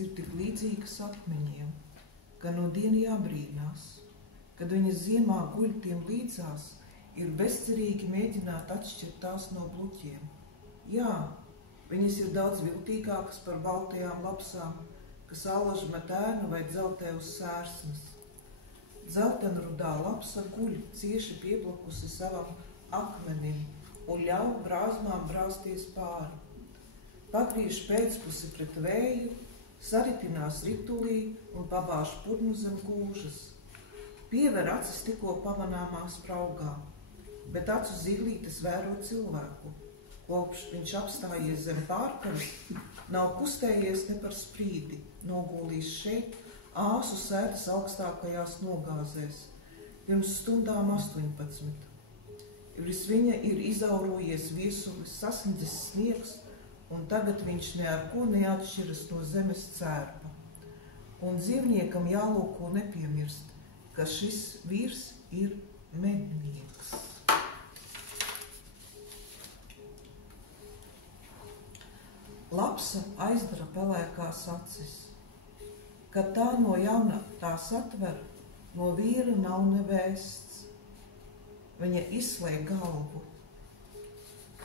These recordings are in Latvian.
ir tik līdzīgas akmeņiem, ka no diena jābrīnās, kad viņas ziemā guļ tiem līdzās, ir bezcerīgi mēģināt atšķirt tās no bluķiem. Jā, viņas ir daudz viltīgākas par baltajām lapsām, kas allaž met ēnu vai dzeltē uz sērsnes. Dzeltenrudā lapsa guļ cieši pieblakusi savam akmenim un ļauj brāzmām brāzties pāri. Pagriež pēcpusi pret vēju, saritinās ritulī un pabāž purnu zem gūžas. Piever acis tikko pamanāmā spraugā, bet acu ziglītes vēro cilvēku. Kopš viņš apstājies zem pārkaras, nav kustējies ne par sprīdi, nogulīs šeit, āsu sētas augstākajās nogāzēs, pirms stundām 18. Virs viņa ir izaurojies viesulis, sasnidzis sniegs, un tagad viņš ne ar ko neatšķiras no zemes cērpa. Un dzīvniekam jālūko nepiemirst, ka šis vīrs ir mednieks. Lapsa aizdara pelēkās acis. Kad tā no jauna tās atver, no vīra nav nevēsts. Viņa izslēg galvu.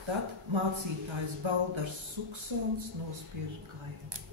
Tad mācītājs Baldars Suksons nospiež gaidu.